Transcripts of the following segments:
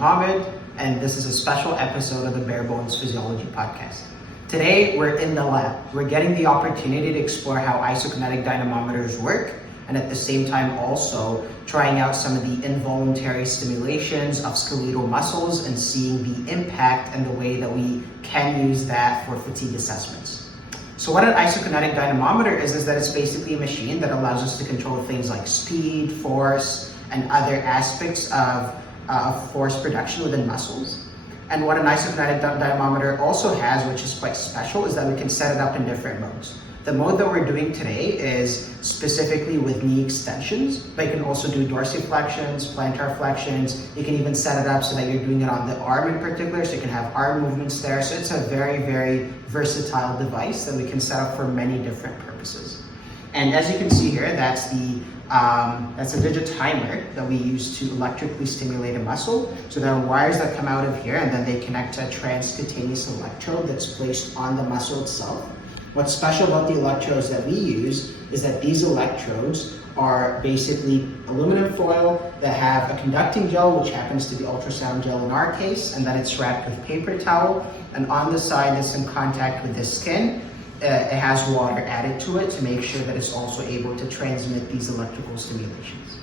Mohamed, and this is a special episode of the Bare Bones Physiology Podcast. Today, we're in the lab. We're getting the opportunity to explore how isokinetic dynamometers work, and at the same time also trying out some of the involuntary stimulations of skeletal muscles and seeing the impact and the way that we can use that for fatigue assessments. So what an isokinetic dynamometer is that it's basically a machine that allows us to control things like speed, force, and other aspects of force production within muscles. And what an isokinetic dynamometer also has, which is quite special, is that we can set it up in different modes. The mode that we're doing today is specifically with knee extensions, but you can also do dorsiflexions, plantar flexions. You can even set it up so that you're doing it on the arm in particular, so you can have arm movements there. So it's a very, very versatile device that we can set up for many different purposes. And as you can see here, that's a digitimer that we use to electrically stimulate a muscle. So there are wires that come out of here, and then they connect to a transcutaneous electrode that's placed on the muscle itself. What's special about the electrodes that we use is that these electrodes are basically aluminum foil that have a conducting gel, which happens to be ultrasound gel in our case, and then it's wrapped with paper towel. And on the side, it's in contact with the skin. It has water added to it to make sure that it's also able to transmit these electrical stimulations.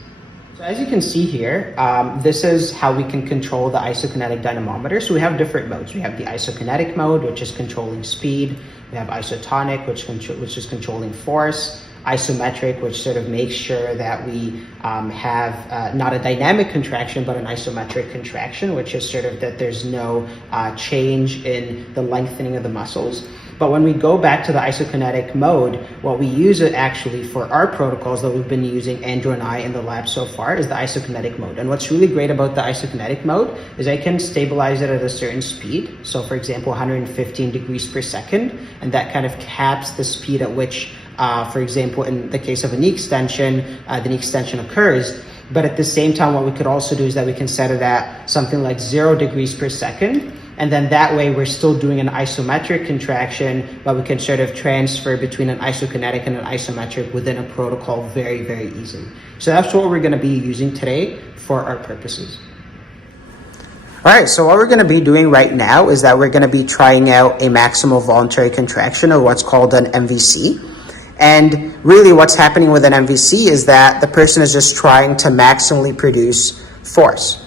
So as you can see here, this is how we can control the isokinetic dynamometer. So we have different modes. We have the isokinetic mode, which is controlling speed. We have isotonic, which is controlling force. Isometric, which sort of makes sure that we have not a dynamic contraction, but an isometric contraction, which is sort of that there's no change in the lengthening of the muscles. But when we go back to the isokinetic mode, what we use it actually for our protocols that we've been using, Andrew and I, in the lab so far, is the isokinetic mode. And what's really great about the isokinetic mode is I can stabilize it at a certain speed. So for example, 115 degrees per second, and that kind of caps the speed at which, for example, in the case of a knee extension, the knee extension occurs. But at the same time, what we could also do is that we can set it at something like 0 degrees per second. And then that way we're still doing an isometric contraction, but we can sort of transfer between an isokinetic and an isometric within a protocol very, very easily. So that's what we're going to be using today for our purposes. All right, so what we're going to be doing right now is that we're going to be trying out a maximal voluntary contraction, or what's called an MVC. And really what's happening with an MVC is that the person is just trying to maximally produce force.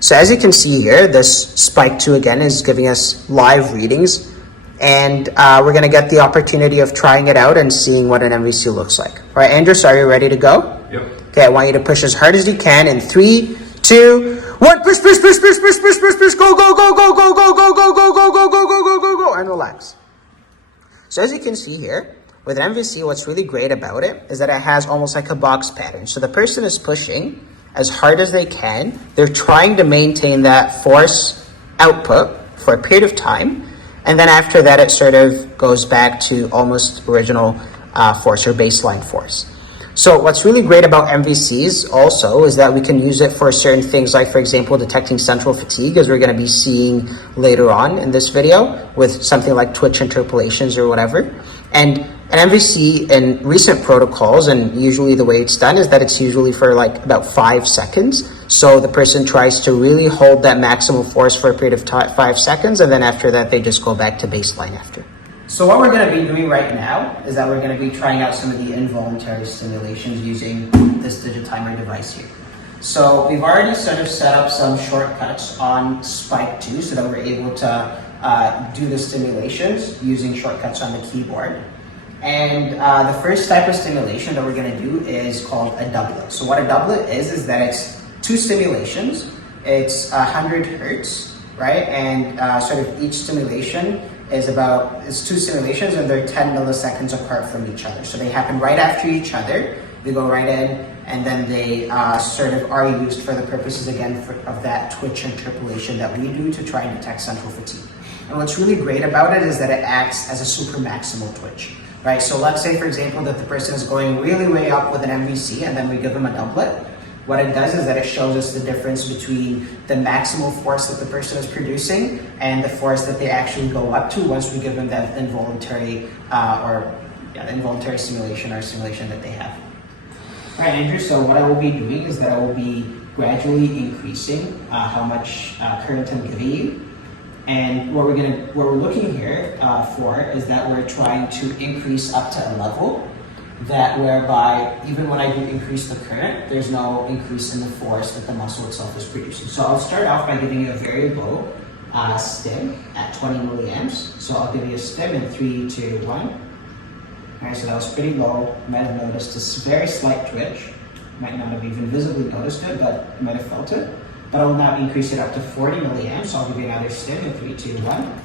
So as you can see here, this spike 2 again is giving us live readings, and we're going to get the opportunity of trying it out and seeing what an MVC looks like. All right, Andrew, so are you ready to go? Yep. Okay, I want you to push as hard as you can in 3, 2, 1, push, push, push, push, push, push, push, push, go, go, go, go, go, go, go, go, go, go, go, go, go, go, go, and relax. So as you can see here, with an MVC, what's really great about it is that it has almost like a box pattern. So the person is pushing as hard as they can. They're trying to maintain that force output for a period of time. And then after that, it sort of goes back to almost original force or baseline force. So what's really great about MVCs also is that we can use it for certain things, like, for example, detecting central fatigue, as we're going to be seeing later on in this video with something like twitch interpolations or whatever. And an MVC in recent protocols, and usually the way it's done, is that it's usually for like about 5 seconds. So the person tries to really hold that maximal force for a period of 5 seconds, and then after that, they just go back to baseline after. So what we're going to be doing right now is that we're going to be trying out some of the involuntary stimulations using this digitimer device here. So we've already sort of set up some shortcuts on spike 2 so that we're able to do the stimulations using shortcuts on the keyboard. And the first type of stimulation that we're going to do is called a doublet. So what a doublet is that it's 2 stimulations. It's 100 hertz, right? And sort of each stimulation is it's 2 stimulations, and they're 10 milliseconds apart from each other. So they happen right after each other. They go right in, and then they sort of are used for the purposes, again, of that twitch interpolation that we do to try and detect central fatigue. And what's really great about it is that it acts as a supramaximal twitch. Right, so let's say, for example, that the person is going really way up with an MVC, and then we give them a doublet. What it does is that it shows us the difference between the maximal force that the person is producing and the force that they actually go up to once we give them that involuntary involuntary stimulation or simulation that they have. All right, Andrew, so what I will be doing is that I will be gradually increasing how much current I'm giving you. And what we're looking here for is that we're trying to increase up to a level that whereby even when I do increase the current, there's no increase in the force that the muscle itself is producing. So I'll start off by giving you a very low stim at 20 milliamps. So I'll give you a stim in 3, 2, 1. All right, so that was pretty low. You might have noticed a very slight twitch. You might not have even visibly noticed it, but you might have felt it. But I'll now increase it up to 40 milliamps. So I'll give you another stim in 3, 2, 1.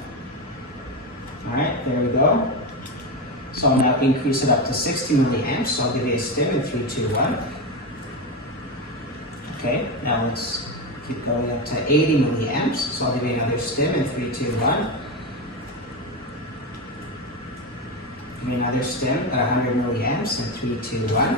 All right, there we go. So I'll now increase it up to 60 milliamps. So I'll give you a stim in 3, 2, 1. Okay, now let's keep going up to 80 milliamps. So I'll give you another stim in 3, 2, 1. Give me another stim at 100 milliamps in 3, 2, 1.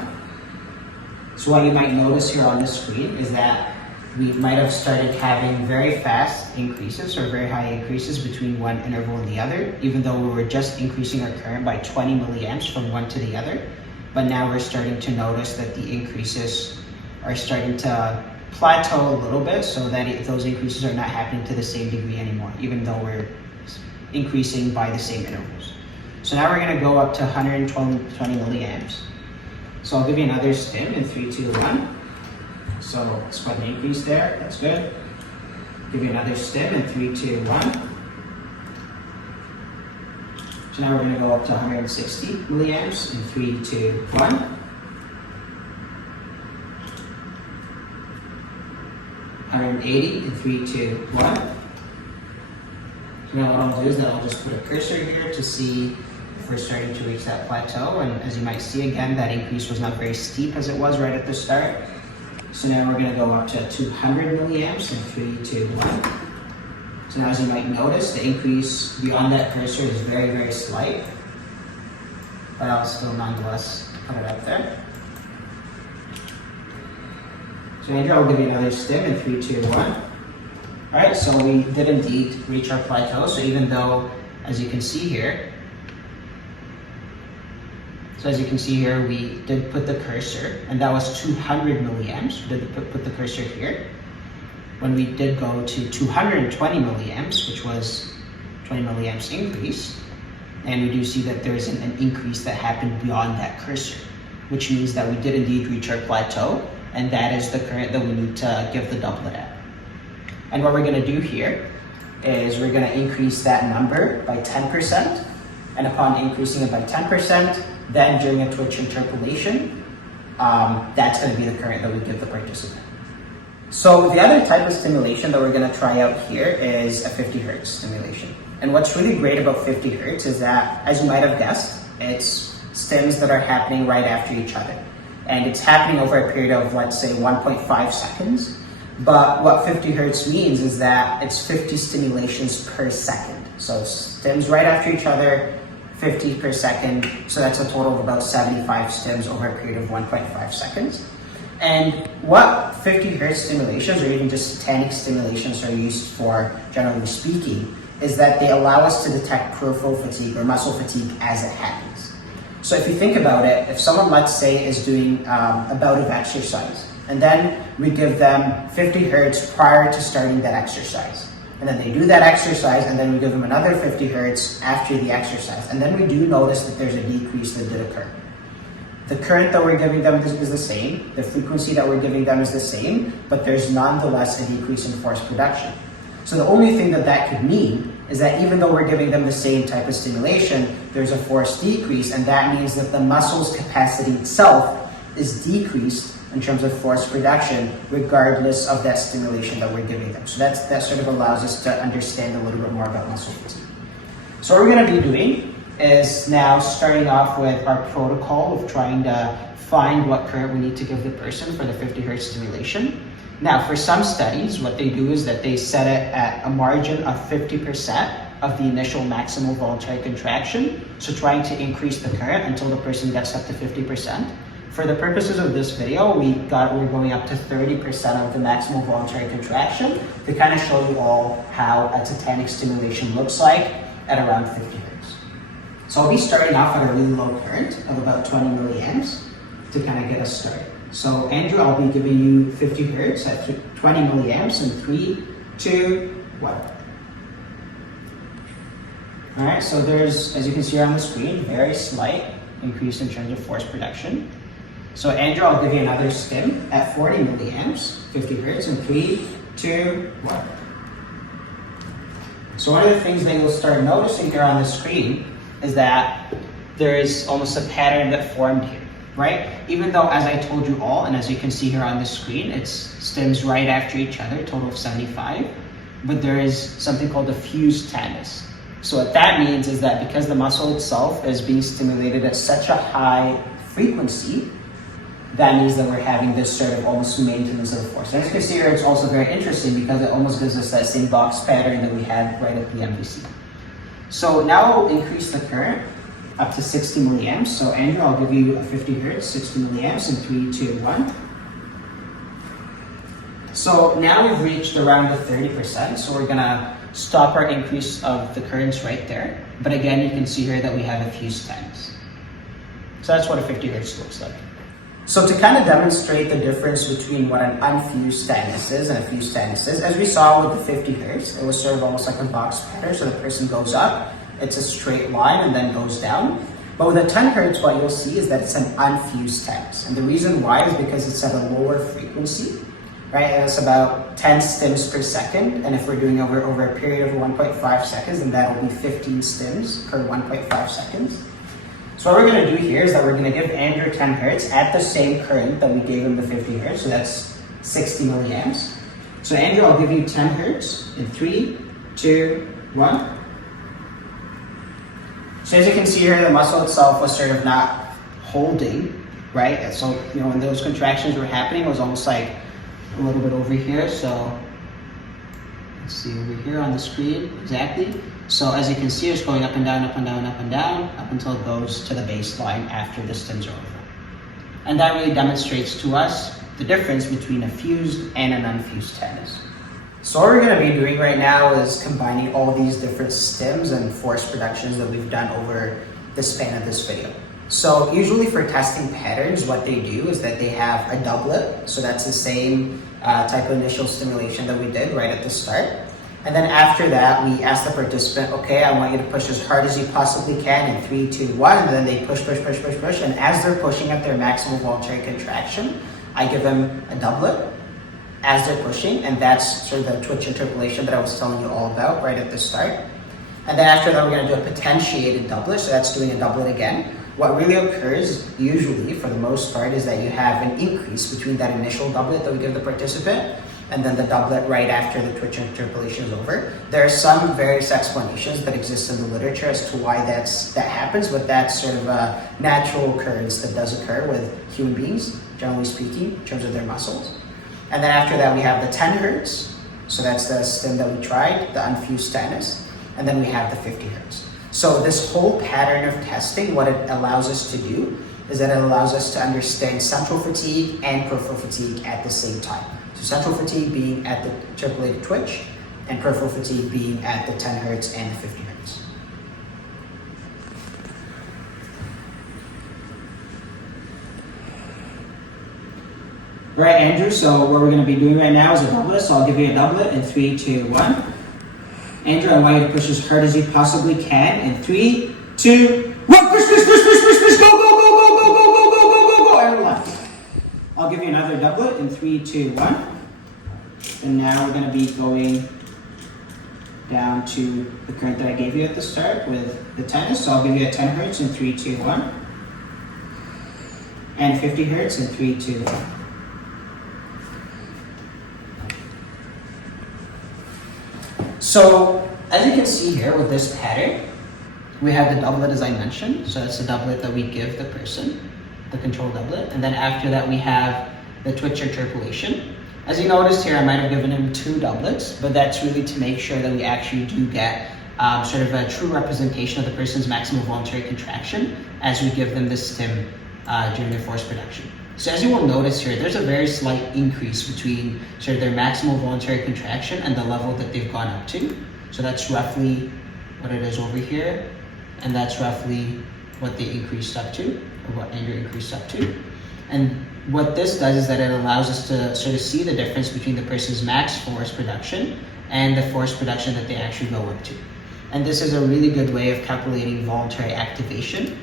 So what you might notice here on the screen is that we might have started having very fast increases or very high increases between one interval and the other, even though we were just increasing our current by 20 milliamps from one to the other. But now we're starting to notice that the increases are starting to plateau a little bit, so that those increases are not happening to the same degree anymore, even though we're increasing by the same intervals. So now we're going to go up to 120 milliamps. So I'll give you another stim in 3, 2, 1. So it's quite an increase there, that's good. Give you another stim in 3, 2, 1. So now we're going to go up to 160 milliamps in 3, 2, 1. 180 in 3, 2, 1. So now what I'll do is that I'll just put a cursor here to see if we're starting to reach that plateau. And as you might see again, that increase was not very steep as it was right at the start. So now we're going to go up to 200 milliamps in 3, 2, 1. So now as you might notice, the increase beyond that cursor is very, very slight. But I'll still nonetheless put it up there. So Andrew, I'll give you another stim in 3, 2, 1. Alright, so we did indeed reach our plateau. So even though, as you can see here, we did put the cursor, and that was 200 milliamps. We did put the cursor here. When we did go to 220 milliamps, which was 20 milliamps increase, and we do see that there is an increase that happened beyond that cursor, which means that we did indeed reach our plateau, and that is the current that we need to give the doublet at. And what we're going to do here is we're going to increase that number by 10%, and upon increasing it by 10%, then during a twitch interpolation, that's going to be the current that we give the participant. So the other type of stimulation that we're going to try out here is a 50Hz stimulation. And what's really great about 50Hz is that, as you might have guessed, it's stims that are happening right after each other. And it's happening over a period of, let's say, 1.5 seconds. But what 50Hz means is that it's 50 stimulations per second. So stims right after each other, 50 per second, so that's a total of about 75 stims over a period of 1.5 seconds. And what 50Hz stimulations, or even just tetanic stimulations, are used for, generally speaking, is that they allow us to detect peripheral fatigue or muscle fatigue as it happens. So if you think about it, if someone, let's say, is doing a bout of exercise, and then we give them 50Hz prior to starting that exercise, and then they do that exercise, and then we give them another 50Hz after the exercise. And then we do notice that there's a decrease that did occur. The current that we're giving them is the same, the frequency that we're giving them is the same, but there's nonetheless a decrease in force production. So the only thing that could mean is that even though we're giving them the same type of stimulation, there's a force decrease, and that means that the muscle's capacity itself is decreased in terms of force production, regardless of that stimulation that we're giving them. So that sort of allows us to understand a little bit more about muscle fatigue. So what we're going to be doing is now starting off with our protocol of trying to find what current we need to give the person for the 50Hz stimulation. Now, for some studies, what they do is that they set it at a margin of 50% of the initial maximal voluntary contraction, so trying to increase the current until the person gets up to 50%. For the purposes of this video, we're going up to 30% of the maximal voluntary contraction to kind of show you all how a tetanic stimulation looks like at around 50 Hz. So I'll be starting off at a really low current of about 20 milliamps to kind of get us started. So Andrew, I'll be giving you 50 hertz at 20 milliamps in 3, 2, 1. All right, so there's, as you can see on the screen, very slight increase in terms of force production. So Andrew, I'll give you another stim at 40 milliamps, 50 hertz in 3, 2, 1. So one of the things that you'll start noticing here on the screen is that there is almost a pattern that formed here, right? Even though, as I told you all, and as you can see here on the screen, it's stims right after each other, a total of 75, but there is something called a fused tannus. So what that means is that because the muscle itself is being stimulated at such a high frequency, that means that we're having this sort of almost maintenance of the force. And as you can see here, it's also very interesting because it almost gives us that same box pattern that we had right at the MVC. So now we'll increase the current up to 60 milliamps. So Andrew, I'll give you a 50 hertz, 60 milliamps in 3, 2, 1. So now we've reached around the 30%. So we're gonna stop our increase of the currents right there. But again, you can see here that we have a fused tannus. So that's what a 50 hertz looks like. So to kind of demonstrate the difference between what an unfused tannus is and a fused tannus is, as we saw with the 50 hertz, it was sort of almost like a box pattern. So the person goes up, it's a straight line and then goes down. But with a 10 hertz, what you'll see is that it's an unfused tannus. And the reason why is because it's at a lower frequency, right? And it's about 10 stims per second. And if we're doing over a period of 1.5 seconds, then that'll be 15 stims per 1.5 seconds. So what we're going to do here is that we're going to give Andrew 10 hertz at the same current that we gave him the 50 hertz. So that's 60 milliamps. So Andrew, I'll give you 10 hertz in 3, 2, 1. So as you can see here, the muscle itself was sort of not holding, right? And so, when those contractions were happening, it was almost like a little bit over here. So let's see over here on the screen, exactly. So as you can see, it's going up and down, up and down, up and down, up until it goes to the baseline after the stims are over. And that really demonstrates to us the difference between a fused and an unfused tannus. So what we're going to be doing right now is combining all these different stims and force productions that we've done over the span of this video. So usually for testing patterns, what they do is that they have a doublet. So that's the same type of initial stimulation that we did right at the start. And then after that, we ask the participant, okay, I want you to push as hard as you possibly can in 3, 2, 1. And then they push, push, push, push, push. And as they're pushing at their maximum voluntary contraction, I give them a doublet as they're pushing. And that's sort of the twitch interpolation that I was telling you all about right at the start. And then after that, we're going to do a potentiated doublet. So that's doing a doublet again. What really occurs usually, for the most part, is that you have an increase between that initial doublet that we give the participant and then the doublet right after the twitch interpolation is over. There are some various explanations that exist in the literature as to why that happens, but that's sort of a natural occurrence that does occur with human beings, generally speaking, in terms of their muscles. And then after that, we have the 10 hertz. So that's the stim that we tried, the unfused tannus. And then we have the 50 hertz. So this whole pattern of testing, what it allows us to do is that it allows us to understand central fatigue and peripheral fatigue at the same time. So central fatigue being at the interpolated twitch and peripheral fatigue being at the 10 hertz and the 50 hertz. All right, Andrew, so what we're going to be doing right now is a doublet. So I'll give you a doublet in 3, 2, 1. Andrew, I want you to push as hard as you possibly can in 3, 2, 1. Push, push, push, push, push, push, go, go, go, go, go, go, go, go, go, go, go, and left. I'll give you another doublet in 3, 2, 1. And now we're going to be going down to the current that I gave you at the start with the tannus. So I'll give you a 10 hertz in 3, 2, 1. And 50 hertz in 3, 2, 1. So as you can see here with this pattern, we have the doublet as I mentioned. So that's the doublet that we give the person, the control doublet. And then after that, we have the twitch interpolation. As you noticed here, I might have given him 2 doublets, but that's really to make sure that we actually do get sort of a true representation of the person's maximum voluntary contraction as we give them this stim during their force production. So as you will notice here, there's a very slight increase between sort of their maximal voluntary contraction and the level that they've gone up to. So that's roughly what it is over here, and that's roughly what they increased up to, or what Andrew increased up to. And what this does is that it allows us to sort of see the difference between the person's max force production and the force production that they actually go up to. And this is a really good way of calculating voluntary activation,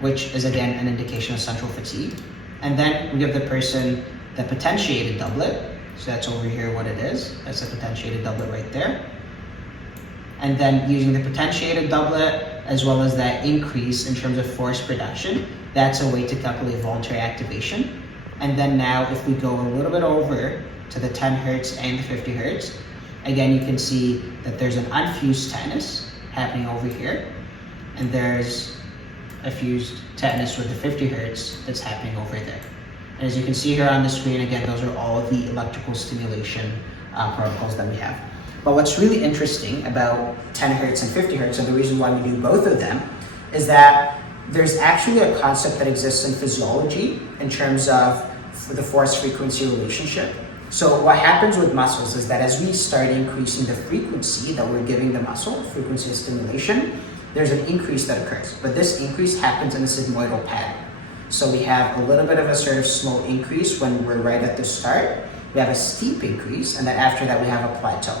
which is again an indication of central fatigue. And then we give the person the potentiated doublet. So that's over here what it is. That's the potentiated doublet right there. And then using the potentiated doublet as well as that increase in terms of force production, that's a way to calculate voluntary activation. And then now if we go a little bit over to the 10 hertz and the 50 hertz, again, you can see that there's an unfused tetanus happening over here. And there's a fused tetanus with the 50 hertz that's happening over there. And as you can see here on the screen, again, those are all of the electrical stimulation protocols that we have. But what's really interesting about 10 hertz and 50 hertz, and the reason why we do both of them, is that there's actually a concept that exists in physiology in terms of the force-frequency relationship. So what happens with muscles is that as we start increasing the frequency that we're giving the muscle, frequency of stimulation, there's an increase that occurs. But this increase happens in a sigmoidal pattern. So we have a little bit of a sort of slow increase when we're right at the start. We have a steep increase, and then after that we have a plateau.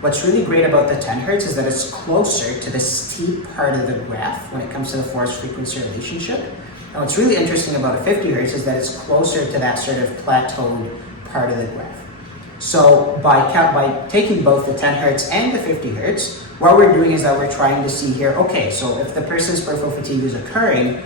What's really great about the 10 hertz is that it's closer to the steep part of the graph when it comes to the force-frequency relationship. And what's really interesting about a 50 hertz is that it's closer to that sort of plateaued part of the graph. So by taking both the 10 hertz and the 50 hertz, what we're doing is that we're trying to see here, okay, so if the person's peripheral fatigue is occurring,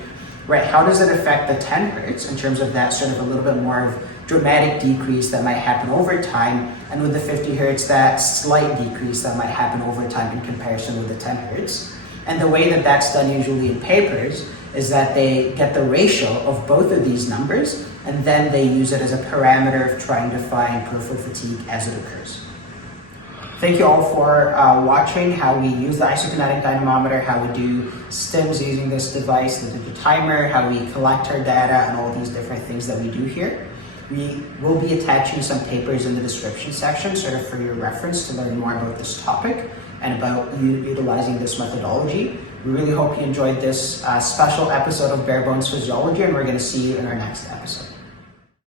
right, how does it affect the 10 hertz in terms of that sort of a little bit more of dramatic decrease that might happen over time, and with the 50 hertz, that slight decrease that might happen over time in comparison with the 10 hertz. And the way that that's done usually in papers is that they get the ratio of both of these numbers, and then they use it as a parameter of trying to find peripheral fatigue as it occurs. Thank you all for watching how we use the isokinetic dynamometer, how we do stims using this device, the digitimer, how we collect our data, and all these different things that we do here. We will be attaching some papers in the description section, sort of for your reference to learn more about this topic and about utilizing this methodology. We really hope you enjoyed this special episode of Bare Bones Physiology, and we're going to see you in our next episode.